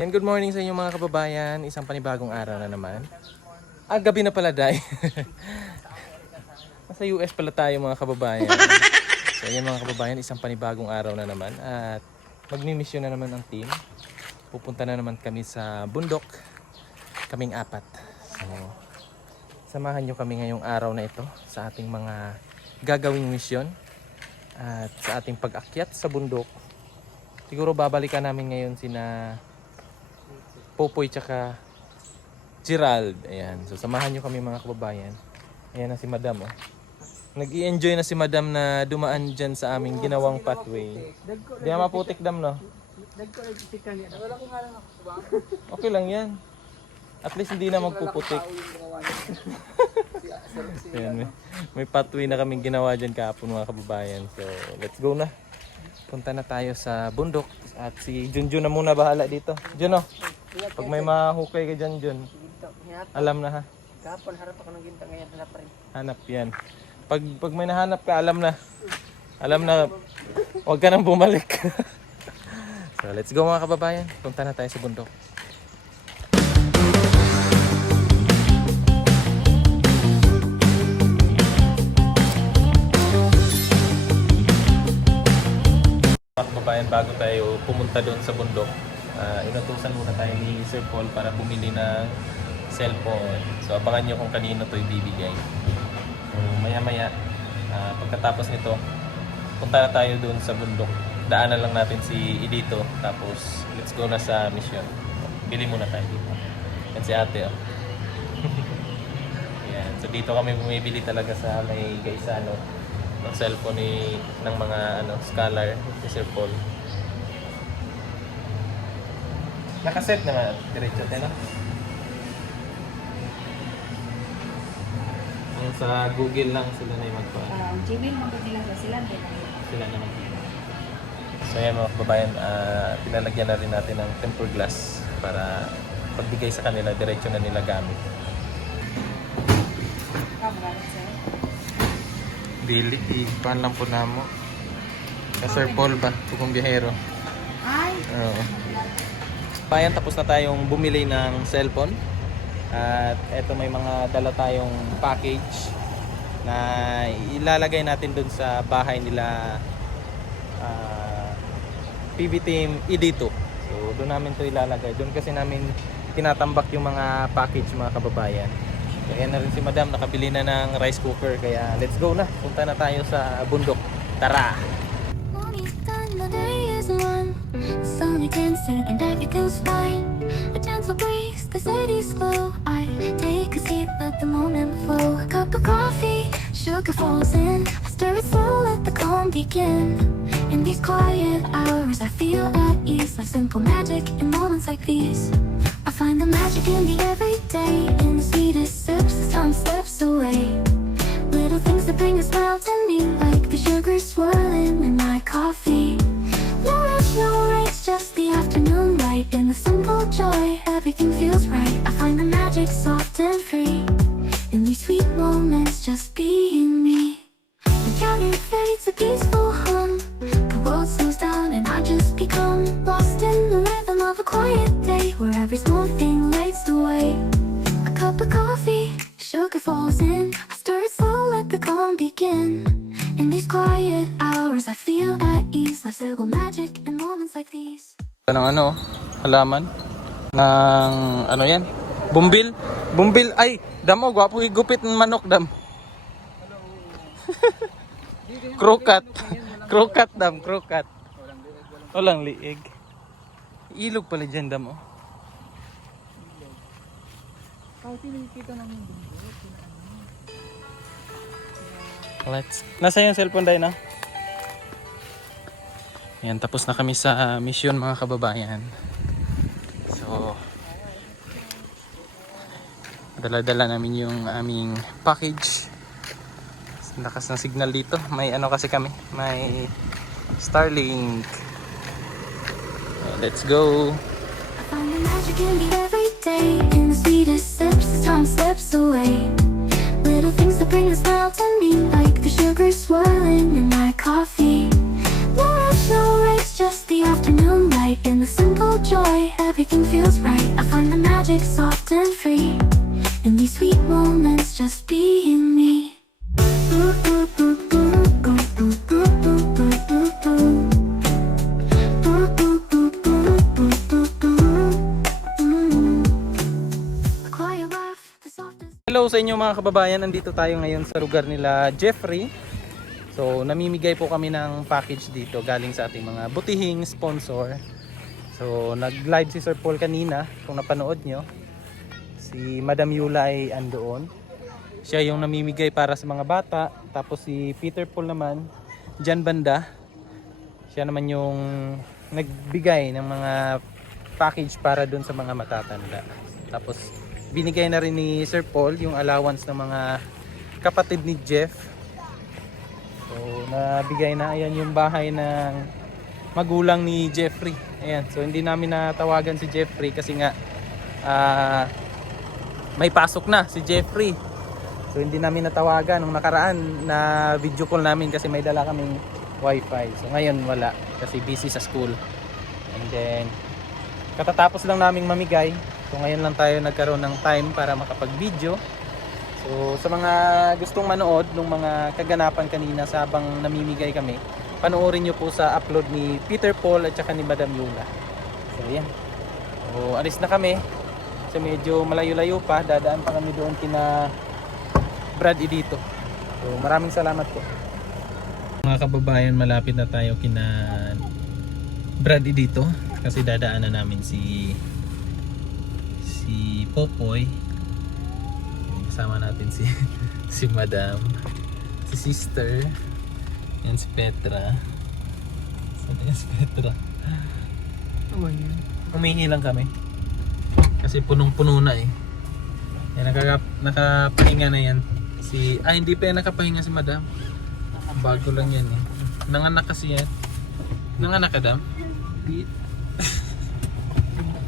Yan, good morning sa inyo mga kababayan. Isang panibagong araw na naman. Gabi na pala, Day. Nasa US pala tayo mga kababayan. So yan mga kababayan, isang panibagong araw na naman. At magmi-mission na naman ang team. Pupunta na naman kami sa bundok. Kaming apat. So samahan nyo kami ngayong araw na ito sa ating mga gagawing mission. At sa ating pag-akyat sa bundok. Siguro babalikan namin ngayon sina Popoy tsaka Gerald. Ayan. So samahan nyo kami mga kababayan. Ayan na si Madam. Oh. Nag-i-enjoy na si Madam na dumaan dyan sa aming ginawang pathway. Di na maputik, Dam, no? Okay lang yan. At least hindi na magpuputik. Ayan, may pathway na kaming ginawa dyan kahapon mga kababayan. So let's go na. Punta na tayo sa bundok. At si Junjun na muna bahala dito. Jun, oh. Pag may mahukay ka dyan, Jun, alam na ha. Kapon, harap ako ng ginta ngayon, hanap pa rin. Hanap yan. Pag may nahanap ka, alam na. Alam na, huwag ka nang bumalik. So let's go mga kababayan. Punta na tayo sa bundok. Mga kababayan, bago tayo pumunta doon sa bundok, inutusan muna tayo ni Sir Paul para bumili ng cellphone. So abangan nyo kung kanino to ibibigay. So maya maya, pagkatapos nito, punta na tayo doon sa bundok. Daanan lang natin si Idito, tapos let's go na sa mission. Bili muna tayo dito. Yan si ate, oh. Yan. So dito kami bumibili talaga sa may Gaisano ng cellphone ng mga scholar ni Sir Paul. Nakaset naman, diretso tayo, no? Yung sa Google lang sila na yung magpa. Gmail, magpapila sa sila. Sila na mag So yan mga kababayan, pinalagyan na rin natin ng tempered glass para pagbigay sa kanila, diretso na nila gamit. Maraming sir. Dili, ipan lang po na mo. Sir Paul ba? Kung biyahero. Ay! Oo. Bayan, tapos na tayong bumili ng cellphone. At eto may mga dala tayong package na ilalagay natin dun sa bahay nila PB Team Idito. So doon namin to ilalagay. Doon kasi namin tinatambak yung mga package mga kababayan. So ayan na rin si Madam, nakabili na ng rice cooker. Kaya let's go na. Punta na tayo sa bundok. Tara! Sunny dancing and everything's fine. A gentle breeze, the city's slow. I take a seat, let the moment flow. A cup of coffee, sugar falls in. I stir it slow, let the calm begin. In these quiet hours, I feel at ease. Like simple magic in moments like these. I find the magic in the everyday. In the sweetest sips, as time slips away. Little things that bring a smile to me, like the sugar swirling in my coffee. No rush, no race, just the afternoon light. In the simple joy, everything feels right. I find the magic soft and free. In these sweet moments, just being me. The counter fades a peaceful hum. The world slows down and I just become lost in the rhythm of a quiet day, where every small thing lights the way. A cup of coffee, sugar falls in. I stir it slow, let the calm begin. In these quiet hours, I feel at ease. Like simple magic in moments like these. Ng halaman ng yan? Bumbil. Bumbil ay, damo gwapo igupit ng manok, Dam. Krokat. Krokat, Dam, krokat. Walang liig. Ilog pala dyan, Dam, oh. Nasa yung cellphone tayo na? Yan, tapos na kami sa mission mga kababayan. So dala-dala namin yung aming package. Lakas ng signal dito. May kasi kami, may Starlink. Let's go. I find the magic in the everyday. In the sweetest sips, as time slips away. Little things that bring a smile to me, like the sugar swirling in my coffee. No rush, no race, just the afternoon light. In In the simple joy, everything feels right. I find the magic soft and free. In these sweet moments, just being me. The quiet laugh, the softest. Hello sa inyo mga kababayan, nandito tayo ngayon sa lugar nila Jeffrey. So namimigay po kami ng package dito galing sa ating mga butihing sponsor. So nag-live si Sir Paul kanina, kung napanood nyo. Si Madam Yula ay andoon. Siya yung namimigay para sa mga bata. Tapos si Peter Paul naman, dyan banda. Siya naman yung nagbigay ng mga package para dun sa mga matatanda. Tapos binigay na rin ni Sir Paul yung allowance ng mga kapatid ni Jeff. So nabigay na. Ayan yung bahay ng magulang ni Jeffrey. Ayan. So hindi namin natawagan si Jeffrey kasi nga may pasok na si Jeffrey. So hindi namin natawagan nung nakaraan na video call namin kasi may dala kaming wifi. So ngayon wala kasi busy sa school. And then katatapos lang naming mamigay. So ngayon lang tayo nagkaroon ng time para makapag-video. So sa mga gustong manood ng mga kaganapan kanina sa habang namimigay kami, panoorin nyo po sa upload ni Peter Paul at saka ni Madam Yula. So ayan. So alis na kami. So medyo malayo-layo pa, dadaan pa kami doon kina Brad dito. So maraming salamat po. Mga kababayan, malapit na tayo kina Brad dito kasi dadaanan namin si Popoy. Kasama natin si Madam, si Sister, yan si Petra. Saan yan si Petra? Humingi lang kami. Kasi punong-puno na eh. Yan, nakapahinga na yan. Hindi pa yan nakapahinga si Madam. Bago lang yan eh. Nanganak kasi yan. Nanganak ka, Dam?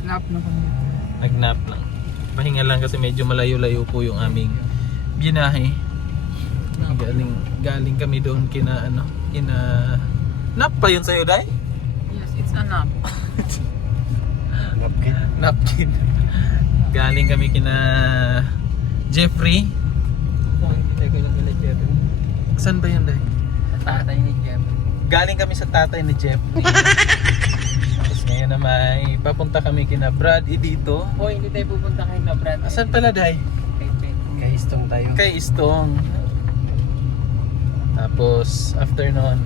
Nap na kami. Nag-nap lang. Pahinga lang kasi medyo malayo-layo po yung aming binahe. Galing kami doon kina nap pa yun sa'yo, Day? Yes, it's a nap. Napkin. Galing kami kina Jeffrey. Hindi ko lang nila Jeffrey. Saan ba yan, Day? Tatay ni Jeffrey. Galing kami sa tatay ni Jeffrey. Tapos ngayon na may papunta kami kina Brad dito. O, hindi tayo pupunta kayo na Brad. Asan pala, Day? Kay Istong tayo. Kay Istong. Tapos after nun,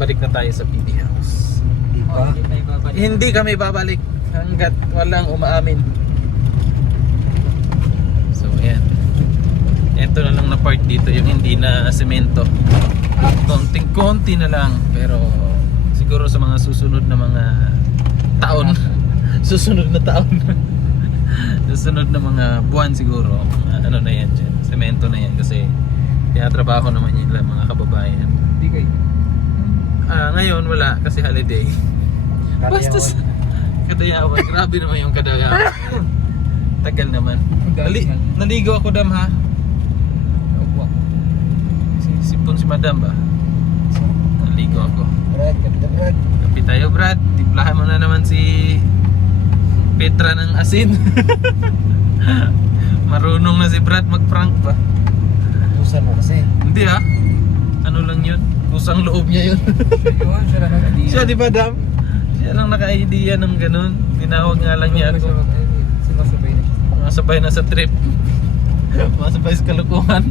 balik na tayo sa PD House. O, hindi tayo babalik. Hindi kami babalik hanggat walang umaamin. So ayan. Ito na lang na part dito yung hindi na semento. Konting-konti na lang, pero siguro sa mga susunod na mga taon, susunod na taon, susunod na mga buwan siguro, ano na yan dyan, semento na yan kasi tinatrabaho naman yun lang mga kababayan. Hindi kayo. Ngayon wala kasi holiday. Basta Kadayawan, grabe naman yung Kadayawan. Tagal naman. Naligo ako, Dam, ha? Sipon si Madam ba? Naligo ako. Brad. Kapi tayo, Brad. Timplahan mo na naman si Petra ng asin. Marunong na si Brad mag-prank ba? Usan mo kasi. Hindi, ha? Ano lang yun? Kusang loob niya yun. Siya lang nag-idea. Siya, di ba, Dam? Siya lang naka-idea ng ganun. Tinawag nga lang niya ako. Sumasabay na siya. Masabay na sa trip. Masabay sa kalukuhan.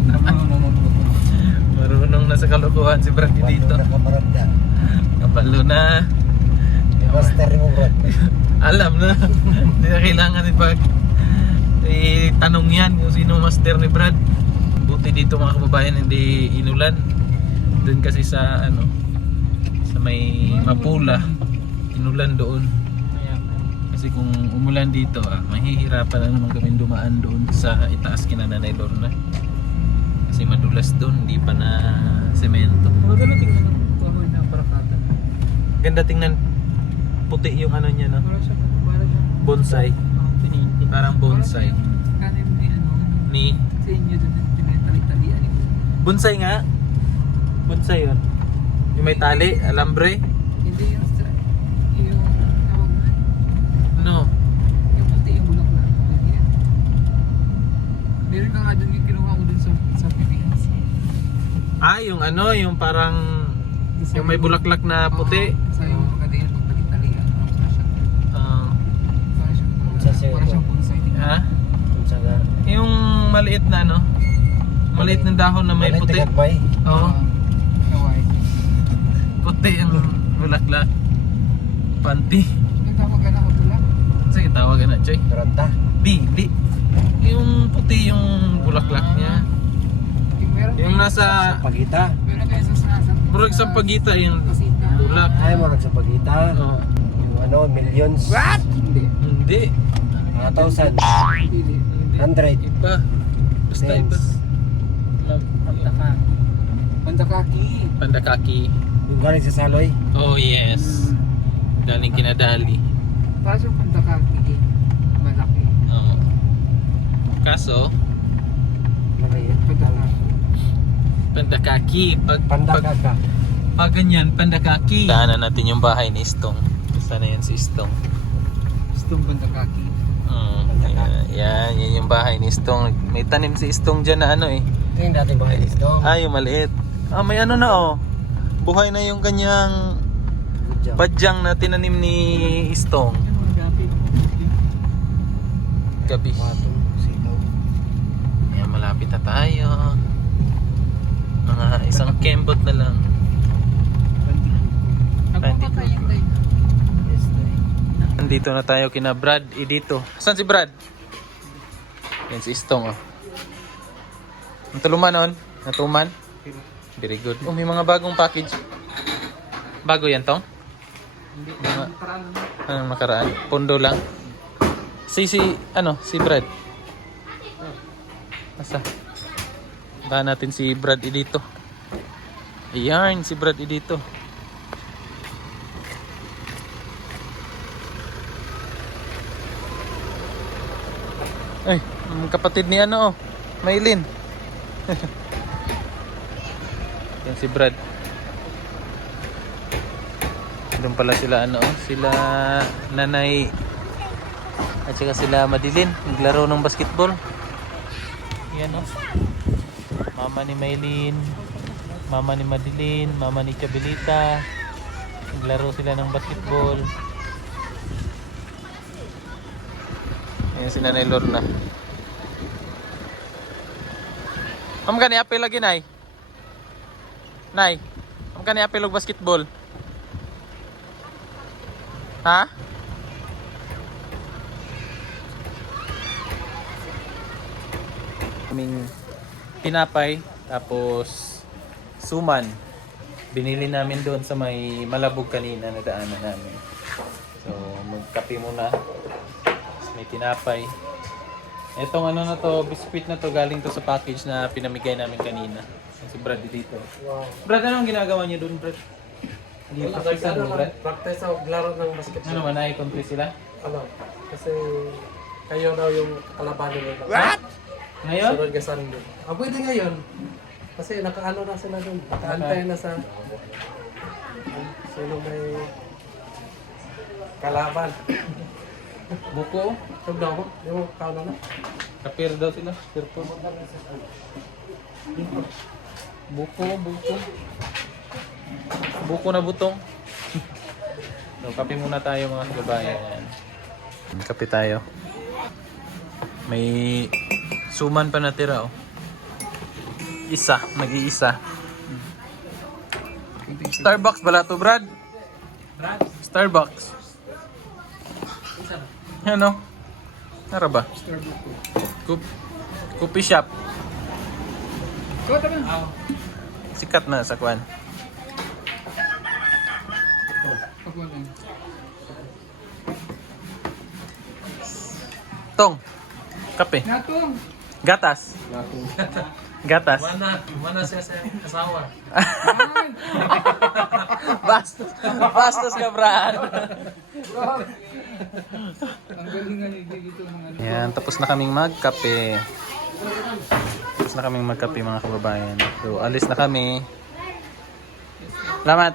Marunong na sa kalukuhan si Brad dito. Kapalo na. Master mo, Brad. Alam na. Hindi na kailangan tanong yan kung sino master ni Brad. Buti dito mga kababayan hindi inulan. Doon kasi sa sa may Mapula, inulan doon. Kasi kung umulan dito, mahihirapan na naman kami dumaan doon sa itaas kina Nanay Lorna. Kasi madulas doon, hindi pa na semento. Maganda tingnan ng kahoy na parakatan. Ganda tingnan, puti yung niya, no? Para siya. Bonsai. Parang bonsai. Kanin ni Ni sa inyo doon tinitali-talian. bonsai nga. Bonsai yun. Yung may tali, alambre. Hindi yung Yung ano, yung parang yung may bulaklak na puti. Sa yung kadil pagtali-talian. Sa siya Para ito. siyang bonsai. Ha? Kung saan nga. Yung maliit na no? Maliit na dahon na may Malit puti. tagagbay. Oo. Kawai. Puti ang bulaklak. Panty. Yung tawag na matulak. Sige, tawagan na, Choy. Taranta. Di. Yung puti yung bulaklak niya. Yung meron. Yung nasa Pagita. Meron kayo sa sasang. Burag sa pagita yung bulak. Ay, mo sa pagita. Oo. Yung ano, millions. Hindi. Hindi. 1,000. Hindi. 100. Iba. Basta iba. Tens. Pandakaki. Pandakaki. Yung galing sa Saloy. Oh yes. Galing kinadali. Para siyang pandakaki. Malaki. Oo. Kaso, Maliit. Pandakaki. pandakaki. Pandakaka. Pag ganyan, pandakaki. Daanan natin yung bahay ni Istong. Sana yan si Istong. Gustong pandakaki. Yan yung bahay ni Istong. May tanim si Istong dyan na ano eh. Ito yung dating bahay dito. Yung maliit. May ano na oh. Buhay na yung kanyang badyang na tinanim ni Istong. Gabi. Patong, sitaw. Yan, malapit na tayo. Mga isang kembot na lang. Nagpunta kayong day. Yes, day. Nandito na tayo kina Brad dito. Saan si Brad? Yan si Istong oh. Natuluman on? Natuman? Very good. Oh, may mga bagong package. Bago yan tong? Hindi. Mga, Parang anong nakaraan? Pondo lang. Si Brad. Asa? Bahan natin si Brad dito. Ayan, si Brad dito. Ay, ang kapatid ni Maylin. Yan si Brad. Doon pala sila sila Nanay at saka sila Madilin naglaro ng basketball. Yan Mama ni Maylin, mama ni Madilin, mama ni Chabelita. Naglaro sila ng basketball. Yan si Nanay Lorna. Am ka ni apel lagi Nay? Nay, am ka ni apel og basketball? Ha? Kaming tinapay tapos suman. Binili namin doon sa may Malabog kanina na daanan namin. So magkape muna. Tapos may tinapay. Etong na to, biskuit na to galing to sa package na pinamigay namin kanina. Si Brad dito. Wow. Brad, anong ginagawa niyo doon, Brad? Hindi practice mo, Brad? Practice sa laro ng basketball. Ano man, na-complete sila? Ano? Kasi kayo daw yung kalabanin nila. What? Ngayon? Sunod ka Sunday. Pwede ngayon. Kasi nakaano na sila doon. Nakaantay na sa sino may kalaban. Buko? Sab daw mo? Di mo kauna na? Kapir daw sila. Pirto. Buko. Buko na butong. So, kape muna tayo mga kababayan. Kape tayo. May suman pa natira oh. Isa, nag-iisa. Starbucks bala to, Brad? Starbucks. Ano? Nara ba? Coffee shop. Sikat na sa kwan. Tong. Kape. Natong. Gatas. Gatas. Mana siya sa asawa? Bastos ka, Brad. Ang galing nga dito mga Yan, tapos na kaming magkape. Tapos na kaming magkape mga kababayan. So, alis na kami. Lamat.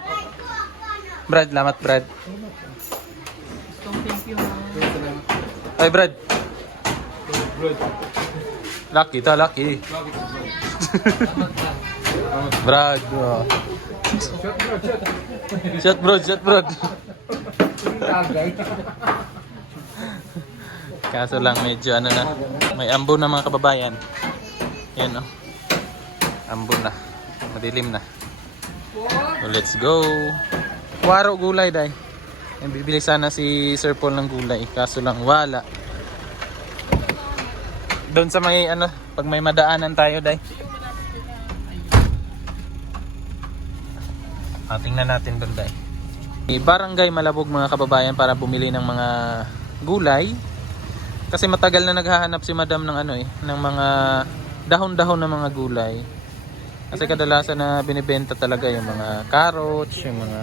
Brad, lamat Brad. Ay, Brad. Lucky ta, lucky. Brad. Oh. Shot bro, shot. Shot bro. Tagay. Kaso lang medyo ano na. May ambon na mga kababayan. Yan oh. Ambon na. Madilim na. So let's go. Waro gulay day. Bibili sana si Sir Paul ng gulay. Kaso lang wala. Doon sa may ano, pag may madaanan tayo day. Tingnan natin doon day. Barangay Malabog mga kababayan para bumili ng mga gulay. Kasi matagal na naghahanap si Madam ng ano ng mga dahon-dahon na mga gulay. Kasi kadalasan na binibenta talaga yung mga carrots, yung mga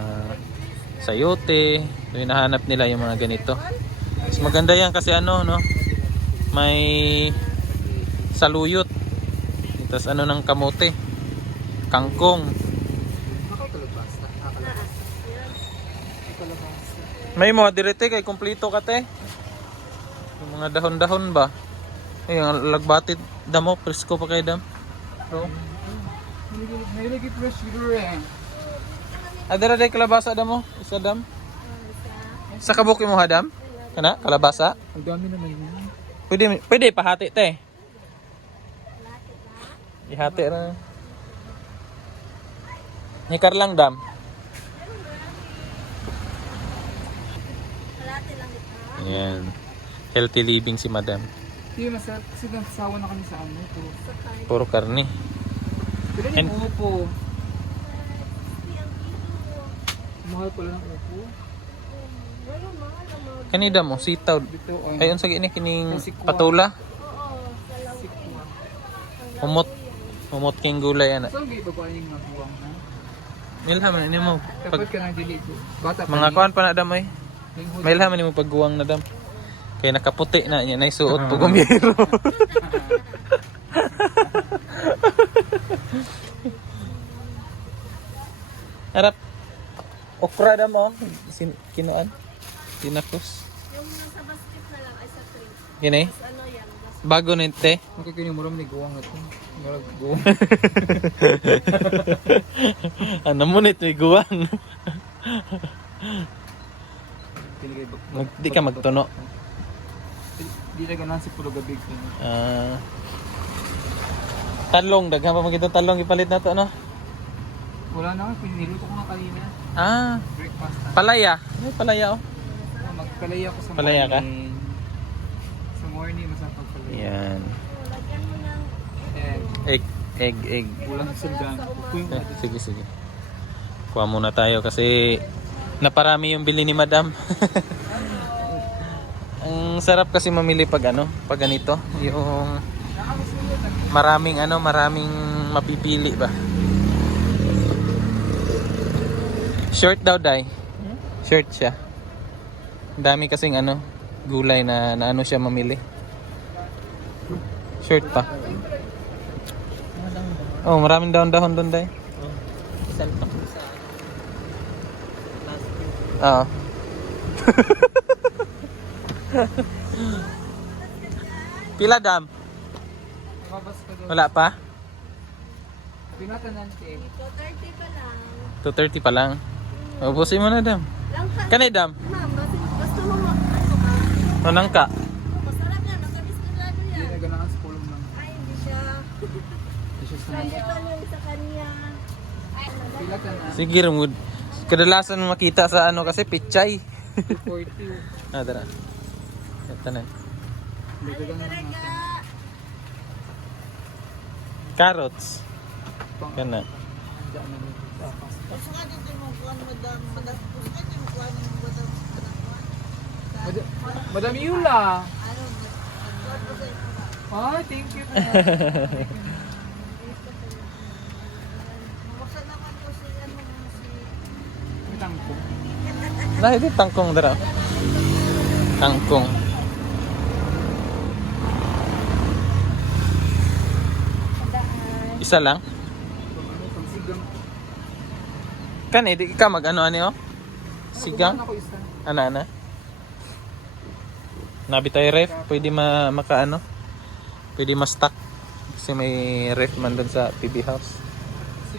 sayote. So hinahanap nila yung mga ganito. Mas maganda yan kasi ano no, may saluyot. Tapos ano ng kamote, kangkong. May mo direte kay kumpleto ka te. Yung mga dahon-dahon ba? Ay, ang lagbatit damo, presko pa kay dam. So, May lagi fresh siguro eh. adara day kalabasa damo, isa dam. Sa kabuki mo hadam? Kana kalabasa? Ang dami naman yun. Pwede pahati te. Ihati na. Hikar lang dam. Ayan. Healthy living si Madam. Hindi, masarap kasi nagsawa na kami sa ano to. Puro karne. Pero And- yung upo. Mahal pala ng upo. Kanida mo, sitaw. Dito, Ayun sa gini, kining Sikwa. patula. sikwa. Humot king gulay ana. Saan ba ba yung nabuwang na? Milham na mo. Dapat ka nang dili ko. Bata pa Mga ni. kuan pa na dam ay. Linghood. Milham ni mo pagguwang na dam. Kaya nakaputi na niya, naisuot po kumbiro. Harap. Okra dam oh. Kinuan. Tinakos. Yung nasa basket na lang ay sa tray. Gini. Ano yan? Bago na te. Makikini mo rin ni guwang ito. Marag guwang. Ano mo nito iguan? Di ka magtuno. Di na ganan si Pulo Gabig. Talong, daghan pa magito talong ipalit na to no. Wala na nga, piniluto ko na kanina. Breakfast na. Palaya. May palaya oh. Magpalaya ko sa Palaya ka? morning. Sa morning, masarap pagpalaya. Yan. Lagyan mo ng Eh, Egg. walang sundan. Kukuin ko. Sige. Kuha muna tayo kasi naparami yung bili ni Madam. Ang sarap kasi mamili pag ganito, yung maraming mapipili ba. Short daw dai. Short siya. Ang dami kasing gulay na siya mamili. Short pa. Oh, maraming dahon-dahon doon dai. Oo. Pila dam? Mabas ka doon. Wala pa? Pinatanan si 230 pa lang. 2:30 pa lang. Ubusin mo na dam. Lang ka. Kanay dam? Ma'am, basta mo ano ka? Manang ka. Masarap yan. Nakabiskulado Hindi yan. na ganahan sa pulong lang. Ay, hindi siya. Hindi siya sa Ito yung sa kanya. Ay, Pinatanan. Sige rumud. Kadalasan makita sa kasi pichay. 40. Dara. Tanan. Hindi ka ganahan natin. Carrots. Pang- Kana. Diyan na dito sa pasta. Madam Yula. Ay, thank you. May tangko. Nah, itu tangkong dara. Tangkong. Isa lang. Ano, pagsigang. Kan di ka mag-ano oh. Sigang. Ako isa. Ana. Nabi tayo ref, pwede makaano. Pwede ma-stock kasi may ref man doon sa PB house. Kasi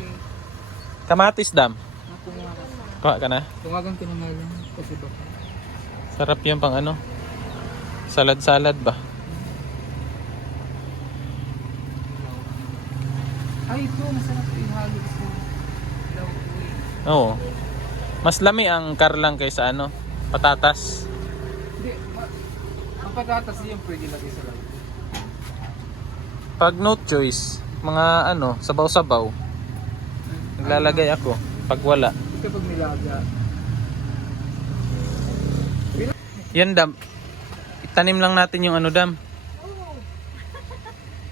Kamatis dam. Ako nga. Kuha ka na. Tungagan ko na nga lang. Kasi baka. Sarap yan pang ano. Salad-salad ba? Ay, ito. Masarap ihalo sa lauwi. Oo. Mas lami ang karlang kaysa ano, patatas. Hindi. Ang patatas yung pwede lagay sa lauwi. Pag no choice, mga ano, sabaw-sabaw. Naglalagay ako. Pag wala. Ito pag nilaga. Yan dam. Itanim lang natin yung ano dam. Oo.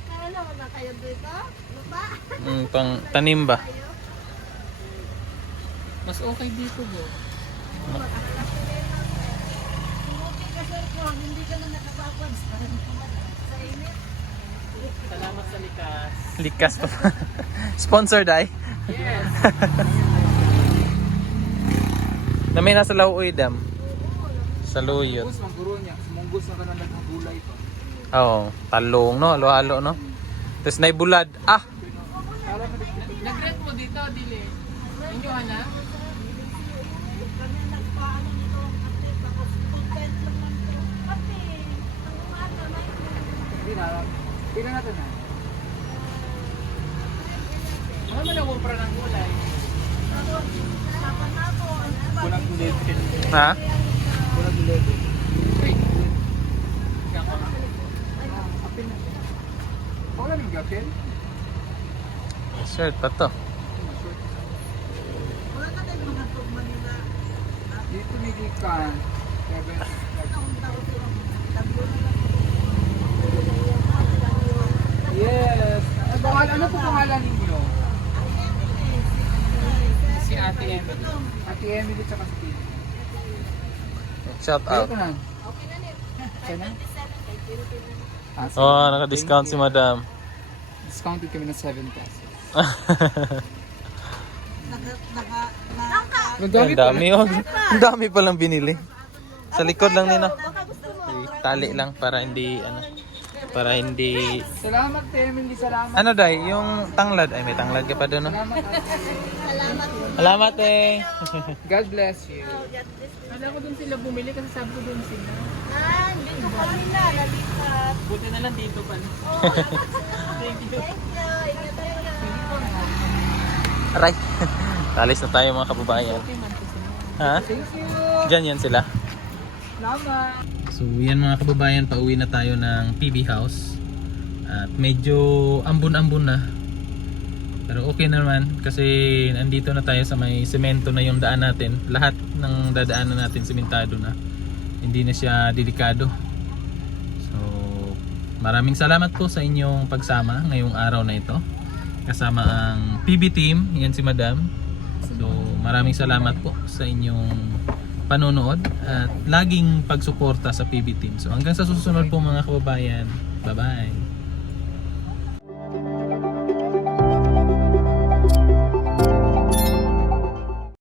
Kaya naman na kayo dito? Lupa? Pang tanim ba? Mas okay dito bro. Umuti ka sir ko, hindi ka na nakapapad sa init. Salamat sa likas. Likas pa. Sponsored ay. Yes. Na may nasa Lauoy dam. Sa Luyot. Munggos, mangguro niya. Munggos na ka na nagmagulay pa. Oo, talong no, halo-halo no. Tapos naibulad. Ah, Nag-rent mo dito, Dili. Inyo na? Kami nagpaano nito kasi baka content lang lang ito. Kasi ang umaga may Hindi na. Tingnan natin na. Ano man ang kumpra ng gulay? usapan ako. Kulang gulay. ha? Kulang gulay. Wait. Kaya ko na. Apin na. Wala nang gapin? Shirt pa to. Wala ka tayo mga Manila. Dito may gikan. Yes. Ano po pangalan ninyo? Si Ate Emily. Ate Emily tsaka si Tina. Shout Ano out. ko na? Okay na nito. Okay na? Ah, sige. Oh, naka-discount si Madam. Discounted kami ng 7 pesos. Ang dami oh. Ang dami pa lang binili. Sa likod lang nila. Baka gusto mo. Tali lang para hindi ano, para hindi Salamat, Emily. Salamat. ano dai, yung tanglad ay may tanglad ka pa doon no. Salamat, Ate. Salamat eh. God bless you. God bless you. Alam ko dun sila bumili kasi sabi ko dun sila. Ah, dito kami na. Nalipat. Buti na lang dito pa. Thank you. Ingat tayo na. Aray. Talis na tayo mga kababayan. Ha? Thank you. Diyan yan sila. Salamat. So yan mga kababayan, pauwi na tayo ng PB House. At medyo ambon-ambon na. Pero okay naman kasi nandito na tayo sa may semento na yung daan natin. Lahat ng dadaanan natin sementado na. Hindi na siya delikado. So maraming salamat po sa inyong pagsama ngayong araw na ito. Kasama ang PB team, yan si Madam. So maraming salamat po sa inyong panonood at laging pagsuporta sa PB team. So hanggang sa susunod po mga kababayan. Bye-bye.